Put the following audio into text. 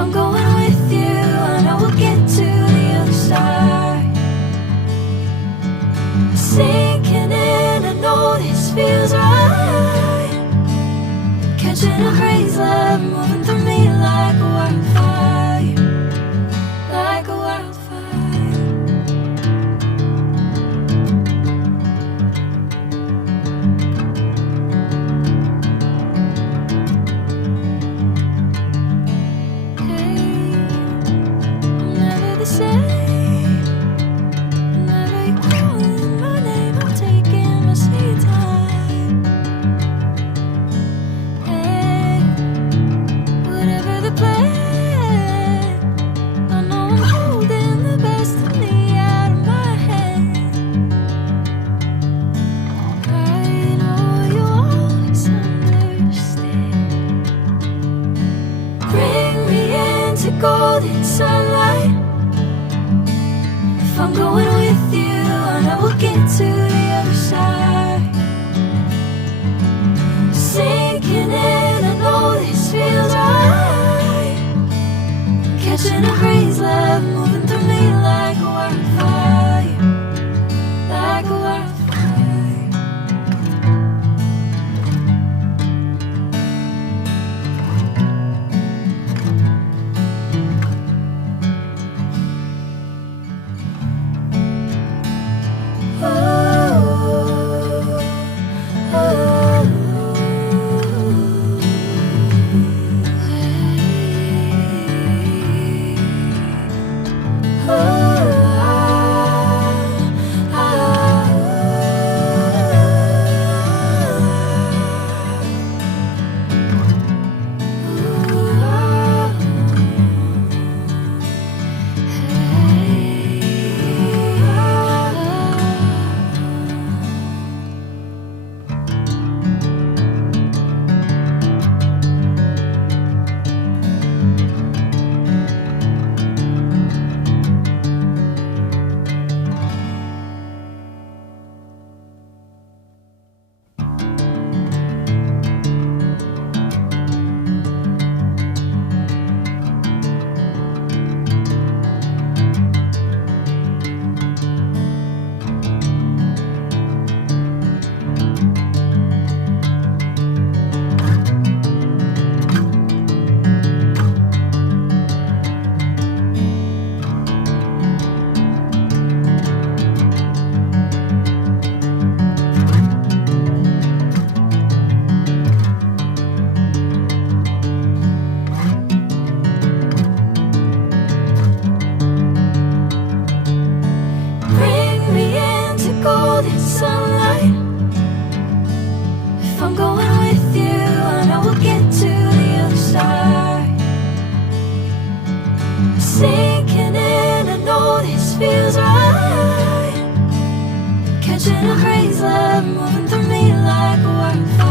I'm going with you, I know we'll get to the other side. Sinking in, I know this feels right. Catching a breeze, love moving through me like a wildfire, like a wildfire. The same. Whenever you're calling my name, I'm taking my sweet time. Hey, whatever the plan, I know I'm holding the best of me out of my hand. I know you always understand. Bring me into golden sunlight. I'm going with you, I know we'll get to the other side. Sinking in, I know this feels right. Catching a breeze, love moving through me like a wildfire, like a wildfire. Sunlight. If I'm going with you, I know we'll get to the other side. Sinking in, I know this feels right. Catching a breeze, love moving through me like a wildfire.